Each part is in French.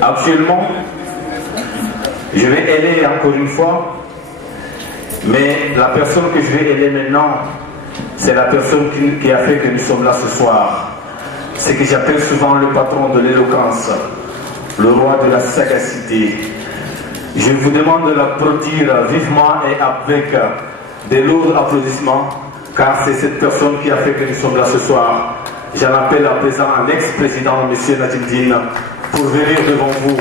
Actuellement, je vais aider encore une fois, mais la personne que je vais aider maintenant, c'est la personne qui a fait que nous sommes là ce soir. C'est que j'appelle souvent le patron de l'éloquence, le roi de la sagacité. Je vous demande de l'applaudir vivement et avec de lourds applaudissements, car c'est cette personne qui a fait que nous sommes là ce soir. J'en appelle à présent un ex-président, M. Nadim Dine, pour venir devant vous,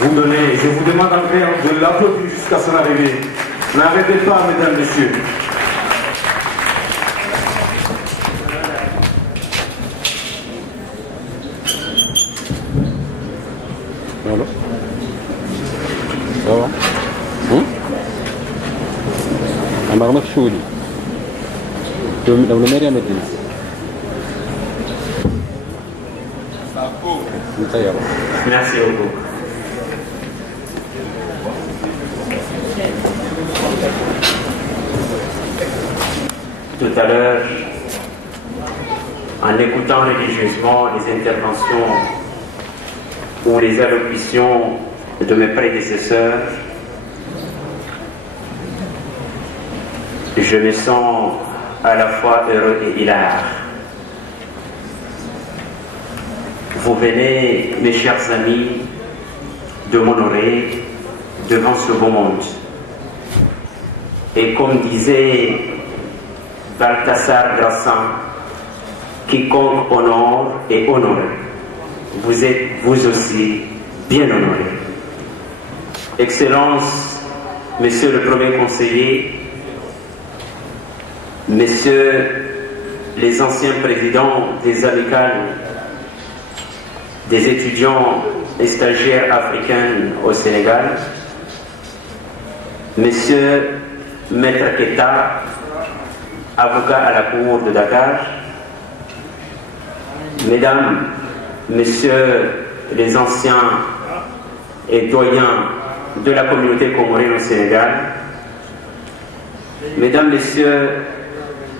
vous donner. Je vous demande encore de l'applaudir jusqu'à son arrivée. N'arrêtez pas, mesdames, messieurs. Allô? Ça va? أنا مكشولي لو مريم الدنيا Merci beaucoup. Tout à l'heure, en écoutant religieusement les interventions ou les allocutions de mes prédécesseurs, je me sens à la fois heureux et hilar. Vous venez, mes chers amis, de m'honorer devant ce beau monde. Et comme disait Balthasar Grassin, quiconque honore est honoré. Vous êtes vous aussi bien honoré. Excellence, Monsieur le Premier Conseiller, Messieurs les anciens présidents des amicales des étudiants et stagiaires africains au Sénégal, Monsieur Maître Keta, avocat à la Cour de Dakar, Mesdames, Messieurs les anciens et doyens de la communauté comorienne au Sénégal, Mesdames, Messieurs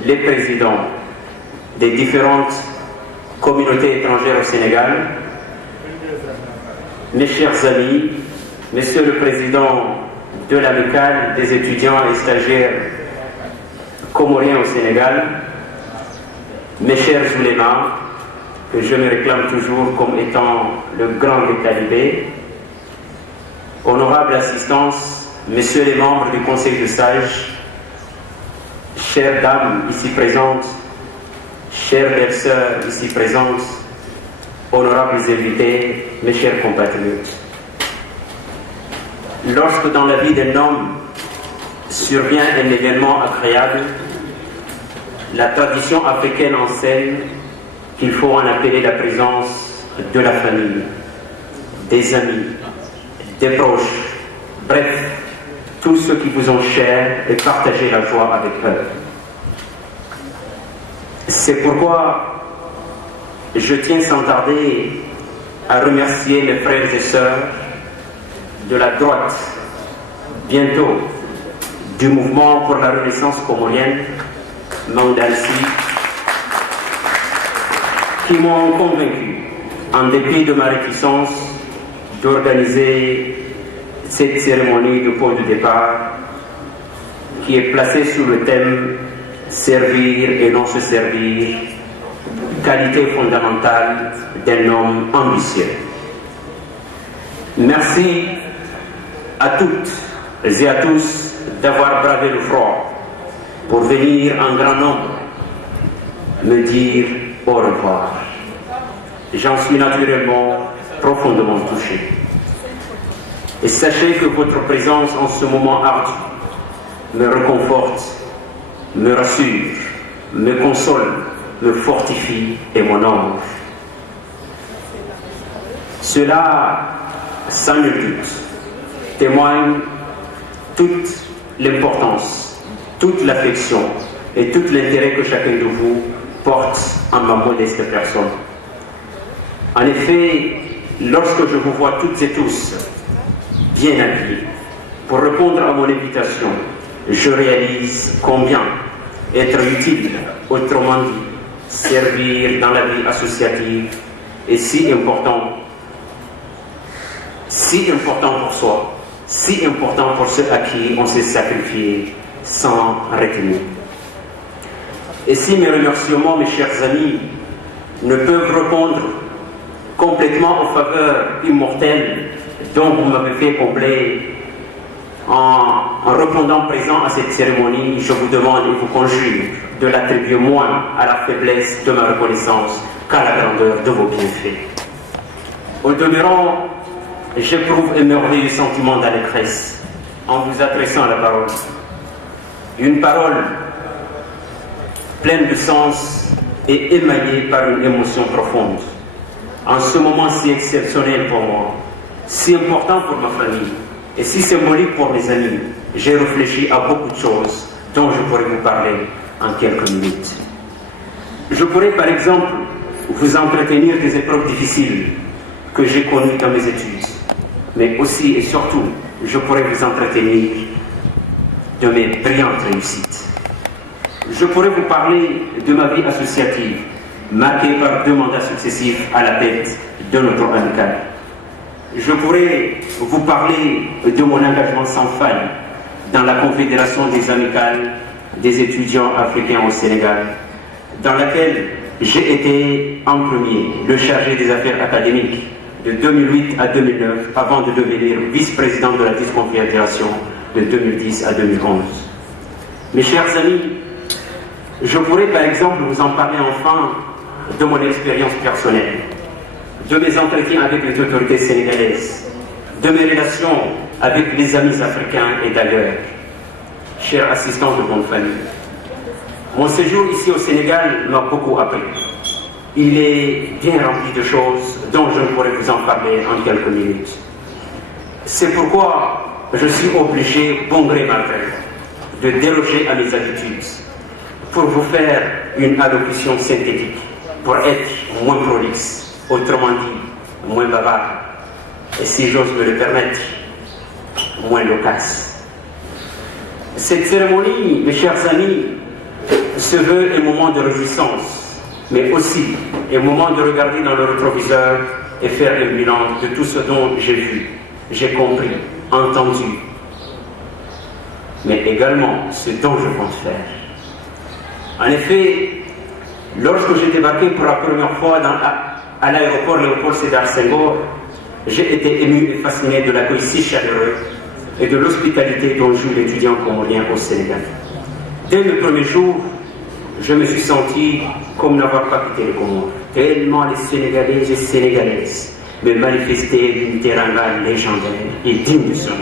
les présidents des différentes communautés étrangères au Sénégal, mes chers amis, Monsieur le Président de l'amicale des étudiants et stagiaires comoriens au Sénégal, mes chers oulémas, que je me réclame toujours comme étant le grand des talibés, honorable assistance, Messieurs les membres du conseil de stage, chères dames ici présentes, chères belles-sœurs ici présentes, honorables invités, mes chers compatriotes. Lorsque dans la vie d'un homme survient un événement agréable, la tradition africaine enseigne qu'il faut en appeler la présence de la famille, des amis, des proches, bref, tous ceux qui vous ont chers et partagez la joie avec eux. C'est pourquoi je tiens sans tarder à remercier mes frères et sœurs de la droite, bientôt du mouvement pour la Renaissance comorienne, Maoudalsi, qui m'ont convaincu, en dépit de ma réticence, d'organiser cette cérémonie de pot de départ qui est placée sous le thème « Servir et non se servir », qualité fondamentale d'un homme ambitieux. Merci à toutes et à tous d'avoir bravé le froid pour venir en grand nombre me dire au revoir. J'en suis naturellement profondément touché. Et sachez que votre présence en ce moment ardu me réconforte, me rassure, me console, me fortifie et m'honore. Cela, sans nul doute, témoigne toute l'importance, toute l'affection et tout l'intérêt que chacun de vous porte en ma modeste personne. En effet, lorsque je vous vois toutes et tous bien habillés pour répondre à mon invitation, je réalise combien être utile, autrement dit, servir dans la vie associative est si important si important pour soi, si important pour ceux à qui on s'est sacrifié sans retenue. Et si mes remerciements, mes chers amis, ne peuvent répondre complètement aux faveurs immortelles dont vous m'avez fait combler en répondant présent à cette cérémonie, je vous demande et vous conjure de l'attribuer moins à la faiblesse de ma reconnaissance qu'à la grandeur de vos bienfaits. Au demeurant, j'éprouve un merveilleux sentiment d'allégresse en vous adressant la parole. Une parole pleine de sens et émaillée par une émotion profonde. En ce moment si exceptionnel pour moi, si important pour ma famille et si symbolique pour mes amis, j'ai réfléchi à beaucoup de choses dont je pourrais vous parler en quelques minutes. Je pourrais par exemple vous entretenir des épreuves difficiles que j'ai connues dans mes études, mais aussi et surtout, je pourrais vous entretenir de mes brillantes réussites. Je pourrais vous parler de ma vie associative, marquée par 2 mandats successifs à la tête de notre amicale. Je pourrais vous parler de mon engagement sans faille dans la Confédération des amicales des étudiants africains au Sénégal, dans laquelle j'ai été en premier le chargé des affaires académiques de 2008 à 2009, avant de devenir vice-président de la Confédération de 2010 à 2011. Mes chers amis, je pourrais par exemple vous en parler enfin de mon expérience personnelle, de mes entretiens avec les autorités sénégalaises, de mes relations avec les amis africains et d'ailleurs. Chers assistants de bonne famille, mon séjour ici au Sénégal m'a beaucoup appris. Il est bien rempli de choses dont je pourrais vous en parler en quelques minutes. C'est pourquoi je suis obligé, bon gré mal gré, de déroger à mes habitudes pour vous faire une allocution synthétique, pour être moins prolixe, autrement dit, moins bavard, et si j'ose me le permettre, moins loquace. Cette cérémonie, mes chers amis, se veut un moment de réjouissance, mais aussi un moment de regarder dans le rétroviseur et faire un bilan de tout ce dont j'ai vu, j'ai compris, entendu, mais également ce dont je compte faire. En effet, lorsque j'ai débarqué pour la première fois à l'aéroport Léopold Sédar Senghor, j'ai été ému et fasciné de l'accueil si chaleureux et de l'hospitalité dont joue l'étudiant comorien au Sénégal. Dès le premier jour, je me suis senti comme n'avoir pas quitté le Comore, tellement les Sénégalais et Sénégalaises me manifestaient une teranga légendaire et digne de son nom.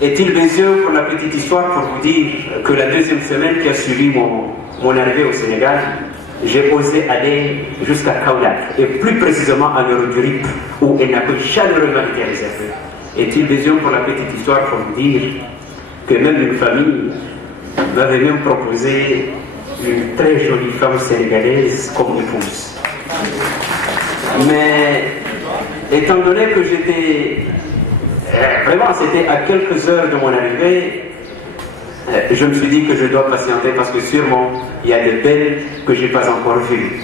Est-il besoin pour la petite histoire pour vous dire que la deuxième semaine qui a suivi mon arrivée au Sénégal, j'ai osé aller jusqu'à Kaolack, et plus précisément à l'Eurodurip, où un accueil chaleureusement été réservé. Est-il besoin pour la petite histoire pour vous dire que même une famille m'avait même proposé une très jolie femme sénégalaise comme épouse. Mais étant donné que j'étais vraiment, c'était à quelques heures de mon arrivée, je me suis dit que je dois patienter parce que sûrement il y a des belles que je n'ai pas encore vues.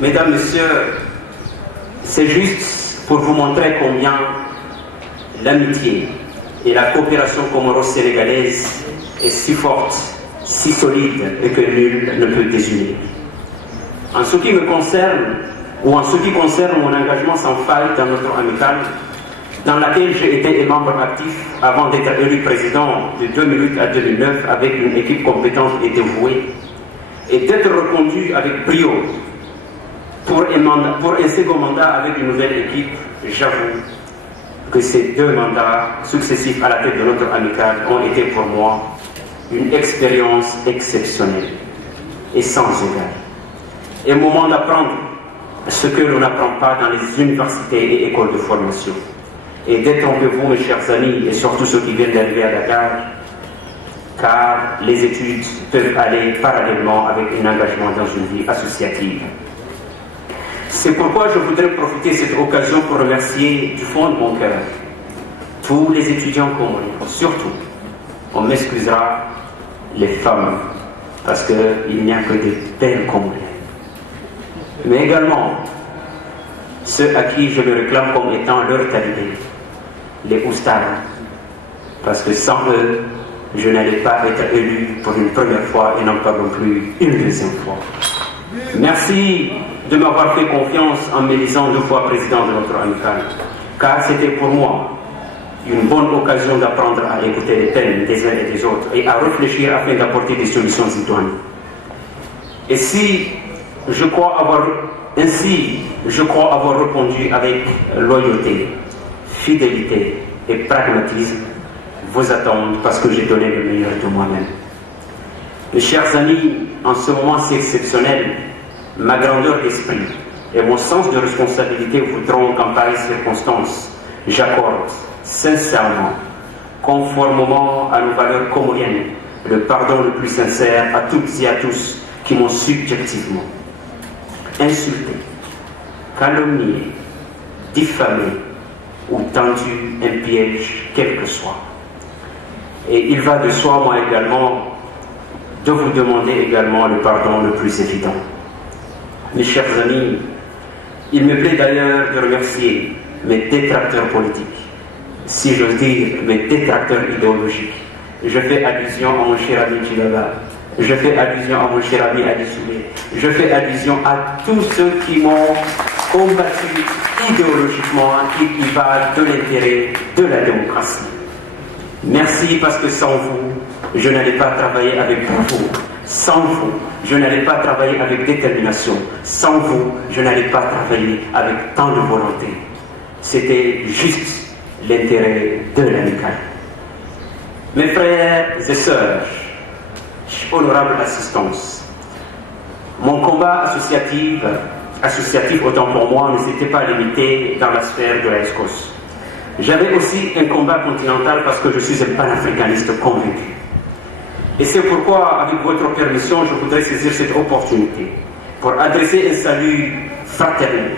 Mesdames, Messieurs, c'est juste pour vous montrer combien l'amitié et la coopération comoro-sénégalaise est si forte, si solide et que nul ne peut désunir. En ce qui me concerne, ou en ce qui concerne mon engagement sans faille dans notre amicale, dans laquelle j'ai été un membre actif avant d'être élu président de 2008 à 2009 avec une équipe compétente et dévouée, et d'être reconduit avec brio pour un second mandat avec une nouvelle équipe, j'avoue que ces 2 mandats successifs à la tête de notre amicale ont été pour moi une expérience exceptionnelle et sans égal. Un moment d'apprendre ce que l'on n'apprend pas dans les universités et écoles de formation. Et détrompez-vous, mes chers amis, et surtout ceux qui viennent d'arriver à Dakar, car les études peuvent aller parallèlement avec un engagement dans une vie associative. C'est pourquoi je voudrais profiter de cette occasion pour remercier du fond de mon cœur tous les étudiants comoriens, surtout, on m'excusera, les femmes, parce qu'il n'y a que des belles comoriennes. Mais également, ceux à qui je le réclame comme étant leur talibé, les oustards, parce que sans eux, je n'allais pas être élu pour une première fois et non pas non plus une deuxième fois. Merci de m'avoir fait confiance en m'élisant 2 fois président de notre amicale, car c'était pour moi une bonne occasion d'apprendre à écouter les peines des uns et des autres et à réfléchir afin d'apporter des solutions idoines. Et je crois avoir répondu avec loyauté, fidélité et pragmatisme vos attentes parce que j'ai donné le meilleur de moi-même. Mes chers amis, en ce moment si exceptionnel, ma grandeur d'esprit et mon sens de responsabilité voudront qu'en pareille circonstance, j'accorde sincèrement, conformément à nos valeurs comoriennes, le pardon le plus sincère à toutes et à tous qui m'ont subjectivement insulté, calomnié, diffamé ou tendu un piège, quel que soit. Et il va de soi, moi également, de vous demander également le pardon le plus évident. Mes chers amis, il me plaît d'ailleurs de remercier mes détracteurs politiques, si j'ose dire mes détracteurs idéologiques. Je fais allusion à mon cher ami Djilaba, je fais allusion à mon cher ami Ali Soulé, je fais allusion à tous ceux qui m'ont combattu idéologiquement, qui y va de l'intérêt de la démocratie. Merci parce que sans vous, je n'allais pas travailler avec bravoure. Sans vous, je n'allais pas travailler avec détermination. Sans vous, je n'allais pas travailler avec tant de volonté. C'était juste l'intérêt de l'amicale. Mes frères et sœurs, honorable assistance, mon combat associatif autant pour moi ne s'était pas limité dans la sphère de la ESCOS. J'avais aussi un combat continental parce que je suis un panafricaniste convaincu. Et c'est pourquoi, avec votre permission, je voudrais saisir cette opportunité pour adresser un salut fraternel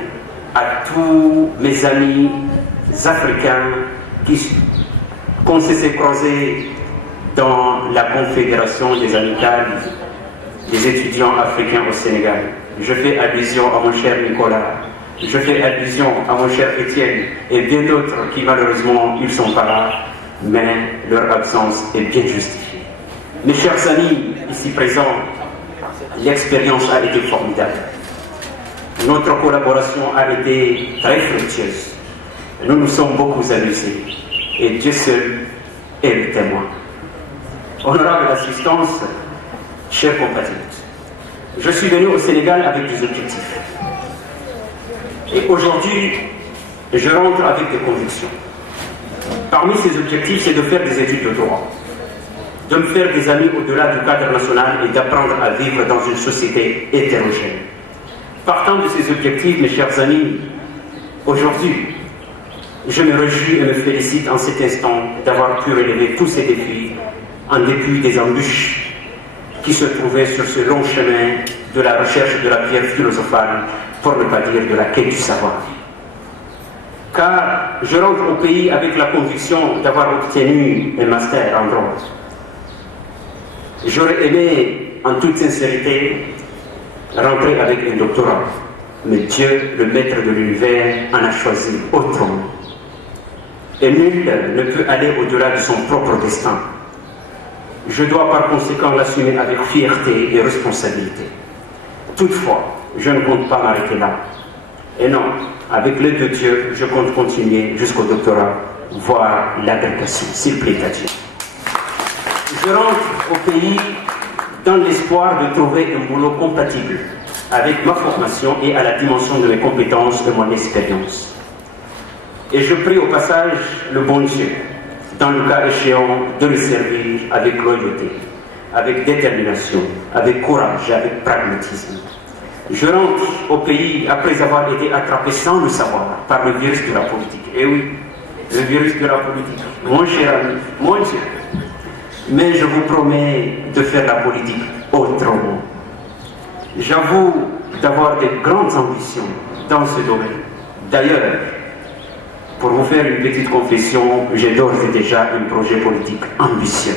à tous mes amis africains qu'on s'est croisés dans la Confédération des amicales des étudiants africains au Sénégal. Je fais allusion à mon cher Nicolas, je fais allusion à mon cher Étienne et bien d'autres qui malheureusement ils ne sont pas là, mais leur absence est bien justifiée. Mes chers amis ici présents, l'expérience a été formidable. Notre collaboration a été très fructueuse. Nous nous sommes beaucoup amusés et Dieu seul est le témoin. Honorable assistance, chers compatriotes, je suis venu au Sénégal avec des objectifs. Et aujourd'hui, je rentre avec des convictions. Parmi ces objectifs, c'est de faire des études de droit, de me faire des amis au-delà du cadre national et d'apprendre à vivre dans une société hétérogène. Partant de ces objectifs, mes chers amis, aujourd'hui, je me réjouis et me félicite en cet instant d'avoir pu relever tous ces défis en dépit des embûches qui se trouvaient sur ce long chemin de la recherche de la pierre philosophale, pour ne pas dire de la quête du savoir. Car je rentre au pays avec la conviction d'avoir obtenu un master en droit. J'aurais aimé, en toute sincérité, rentrer avec un doctorat, mais Dieu, le maître de l'univers, en a choisi autrement. Et nul ne peut aller au-delà de son propre destin. Je dois par conséquent l'assumer avec fierté et responsabilité. Toutefois, je ne compte pas m'arrêter là. Et non, avec l'aide de Dieu, je compte continuer jusqu'au doctorat, voire l'agrégation, s'il plaît à Dieu. Je rentre au pays dans l'espoir de trouver un boulot compatible avec ma formation et à la dimension de mes compétences et mon expérience. Et je prie au passage le bon Dieu, dans le cas échéant, de le servir avec loyauté, avec détermination, avec courage et avec pragmatisme. Je rentre au pays après avoir été attrapé sans le savoir par le virus de la politique. Et oui, le virus de la politique, mon cher ami, mon Dieu. Mais je vous promets de faire la politique autrement. J'avoue d'avoir de grandes ambitions dans ce domaine. D'ailleurs, pour vous faire une petite confession, j'ai d'ores et déjà un projet politique ambitieux.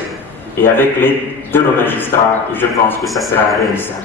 Et avec l'aide de nos magistrats, je pense que ça sera réalisable.